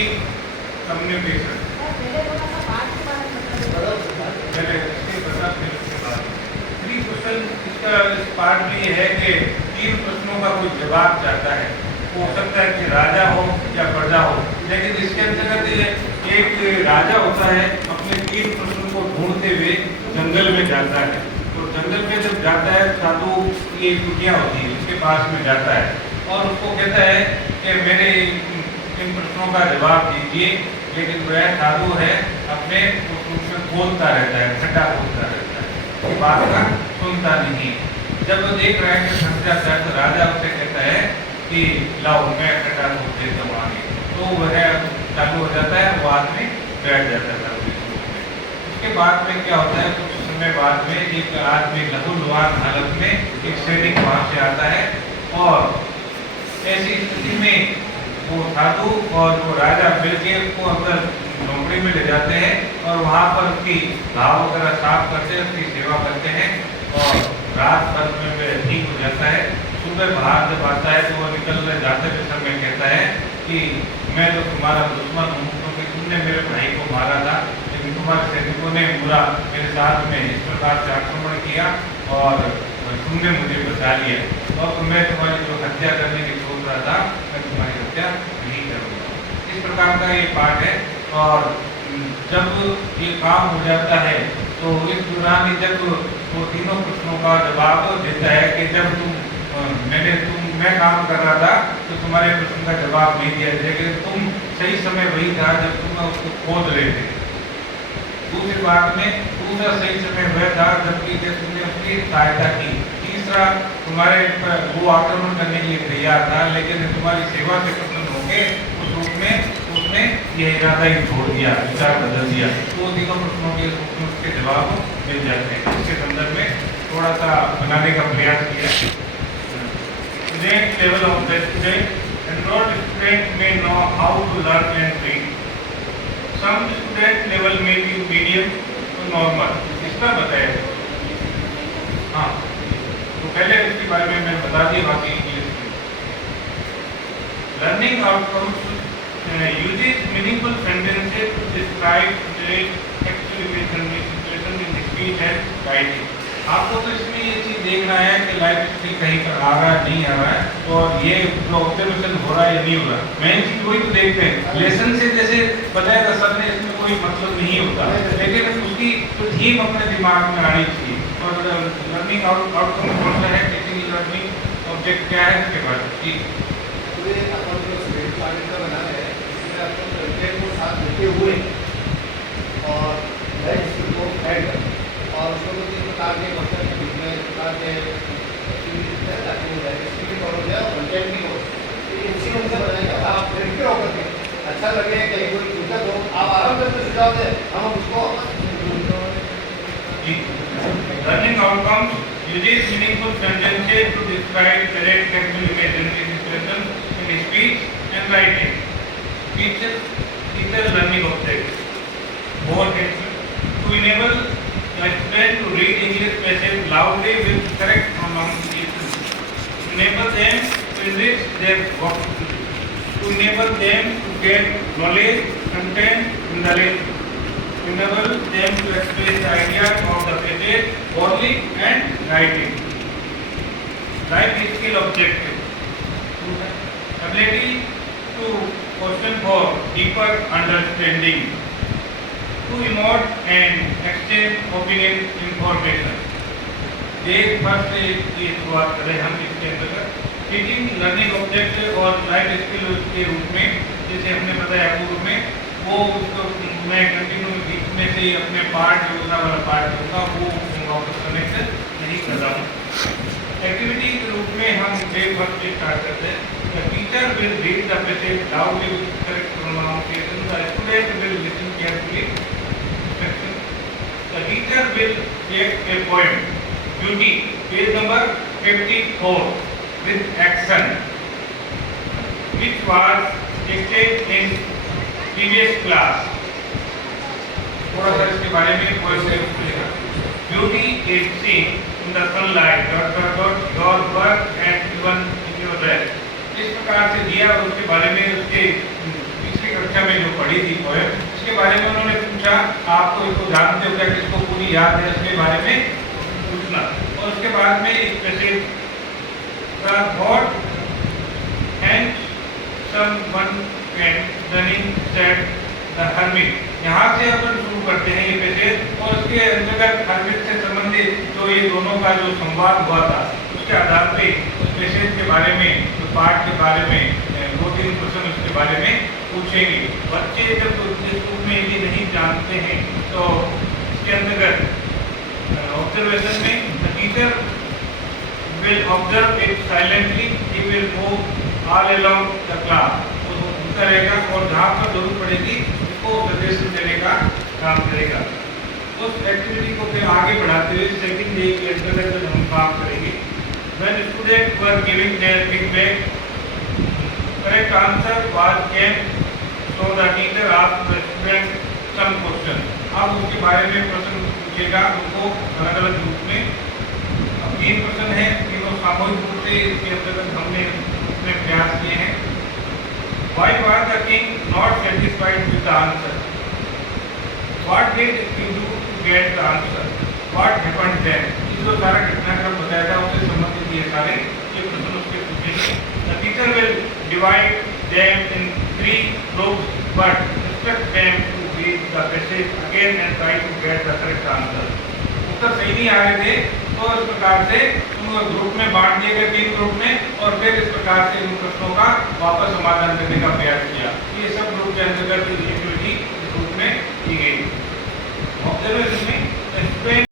Teaching communication. पहले इसके बता फिर उसके बाद 3 क्वेश्चन। इसका इस पार्ट में ये है कि 3 प्रश्नों का कोई जवाब चाहता है। हो सकता है कि राजा हो या प्रजा हो, लेकिन इसके अंतर्गत एक राजा होता है, अपने 3 प्रश्नों को ढूंढते हुए जंगल में जाता है। तो जंगल में जब जाता है साधु की एक कुटिया होती है, उसके पास में जाता है और उसको कहता है कि मेरे इन प्रश्नों का जवाब दीजिए। लेकिन वह साधु है अपने उसमें बोलता रहता है, खड्डा बोलता रहता है, उसकी बात का सुनता नहीं। जब वो देख रहा है कि थक जाता है तो राजा उसे कहता है कि लाओ मैं खड्डा खोद देता हूँ आगे। तो वह चालू हो जाता है, वो आदमी बैठ जाता है उसमें। उसके बाद में क्या होता है, कुछ समय बाद में एक आदमी लहूलुहान हालत में एक सैनिक वहाँ से आता है और ऐसी स्थिति में वो साधु और वो राजा मिलकर उसको अंदर झोंपड़ी में ले जाते हैं और वहाँ पर उसकी घाव वगैरह साफ करते हैं, उसकी सेवा करते हैं और रात भर में वह ठीक हो जाता है। सुबह बाहर जब आता है तो वो निकलने जाते हुए समय कहता है कि मैं तो तुम्हारा दुश्मन हूँ, क्योंकि तुमने मेरे भाई को मारा था, लेकिन तुम्हारे सैनिकों ने पूरा मेरे साथ में इस प्रकार से आक्रमण किया और तुमने मुझे बचा लिया और मैं तुम्हारी जो हत्या करने की सोच रहा था, मैं तुम्हारी हत्या नहीं करूँगा। इस प्रकार का ये पाठ है। और जब ये काम हो जाता है तो इस दौरान जब वो तीनों प्रश्नों का जवाब देता है कि जब मैं काम कर रहा था तो तुम्हारे प्रश्न का जवाब नहीं दिया, लेकिन तुम सही समय वही था जब तुम उसको खोद रहे थे। दूसरी बात में दूसरा सही समय वह था जबकि तुमने उसकी सहायता की। तीसरा तुम्हारे वो आक्रमण करने के लिए तैयार था, लेकिन तुम्हारी सेवा से प्रसन्न होकर उस रूप में उसने यह इरादा ही छोड़ दिया, विचार बदल दिया। तो तीनों प्रश्नों के उसके जवाब मिल जाते हैं। इसके संदर्भ में थोड़ा सा बनाने का प्रयास किया। Student level of the student, enrolled student may know how to learn and read. Some student level may be medium to normal. इसका बताया। हाँ, तो पहले इसके बारे में मैं बता दिया, बाकी इंग्लिश में। Learning outcomes uses meaningful sentences to describe the actual situation in speech and writing. आपको तो इसमें ये चीज़ देखना है कि लाइफ स्किल कहीं पर आ रहा है नहीं आ रहा है, और ये ऑब्जर्वेशन हो रहा है या नहीं हो रहा है। मेन चीज़ वही तो देखते हैं। लेसन से जैसे बताया था सर ने, इसमें कोई मतलब नहीं होता, लेकिन उसकी तो थीम अपने दिमाग में आनी चाहिए। और लर्निंग आउटकम कौन सा है, टीचिंग लर्निंग ऑब्जेक्ट क्या है, उसके बाद जी और उसको तो 3 प्रकार के क्वेश्चन के बीच में प्रकार के एक्टिविटीज है ताकि वो डायरेक्टली और हो जाए और कंटेंट भी हो। इसी में से बनाएंगे आप प्रिपेयर होकर के अच्छा लगे, कहीं कोई दिक्कत हो आप आराम से सुझाव दें, हम उसको जी। Learning outcomes uses meaningful sentences to describe correct textual imaginary expression in speech and writing. Speech is a learning object. More to enable students to read English passage loudly with correct pronunciation, enable them to enrich their vocabulary, to enable them to get knowledge content in the lesson, to enable them to express the ideas of the passage orally and writing. Life skill objective: ability to question for deeper understanding, to emote and exchange opinion information. एक first से ये शुरुआत करें हम इसके अंतर्गत teaching learning object और life skill के रूप में, जैसे हमने बताया पूर्व में, वो उसको मैं कंटिन्यू बीच में से अपने पार्ट योजना वाला पार्ट होगा वो वापस कनेक्शन नहीं कर रहा हूँ। एक्टिविटी के रूप में हम फर्स्ट से स्टार्ट करते हैं। The teacher will read the passage loudly with correct pronunciation, the student will listen carefully, the teacher will take a poem, Beauty, page number 54, with action, which was explained in previous class. थोड़ा सा इसके बारे में poem से पूछेगा। Beauty is seen in the sunlight, your work and even in your rest. इस प्रकार से दिया और उसके बारे में उसके तीसरी कक्षा में उसके बारे में उन्होंने पूछा, आपको इसको जानते हो क्या, किसको पूरी याद है, उसके बारे में पूछना। और उसके बाद में एक passage the God and someone running said the hermit. यहाँ से अपन शुरू करते हैं ये पैसेज, और उसके अंतर्गत हर्मिट से संबंधित जो ये दोनों का जो संवाद हुआ था उसके आधार पे उस पैसेज के बारे में, उस पाठ के बारे में 2-3 प्रश्न उसके बारे में पूछेंगे। बच्चे जब स्कूल में यदि नहीं जानते हैं तो इसके अंतर्गत ऑब्जर्वेशन में the teacher will observe it silently, he will move all along the class, वो घूमता रहेगा और जहाँ पर जरूरत पड़ेगी उसको सजेशन देने का काम करेगा। उस एक्टिविटी को फिर आगे बढ़ाते हुए सेकंड डे के अंतर्गत हम काम करेंगे। When students were giving their feedback, correct answer was given, so the teacher asked the student some question। अब उसके बारे में प्रश्न पूछेगा उनको अलग अलग ग्रुप में। 3 प्रश्न हैं, तीनों सामूहिक रूप से इसके अंतर्गत हमने उसमें प्रयास किए हैं। Why was the king not satisfied with the answer? What did he do to get the answer? What happened then? ये जो सारा घटनाक्रम बताया था उससे संबंधित ये सारे ये प्रश्न उसके पूछेंगे। The teacher will divide them in 3 groups, but instruct them to read the passage again and try to get the correct answer। उत्तर सही नहीं आ रहे थे तो इस प्रकार से उनको ग्रुप में बांट दिए गए 3 ग्रुप में, और फिर इस प्रकार से इन प्रश्नों का वापस समाधान करने का प्रयास किया। ये सब ग्रुप के अंतर्गत एक्टिविटी इस ग्रुप में की गई। ऑब्जर्वेशन में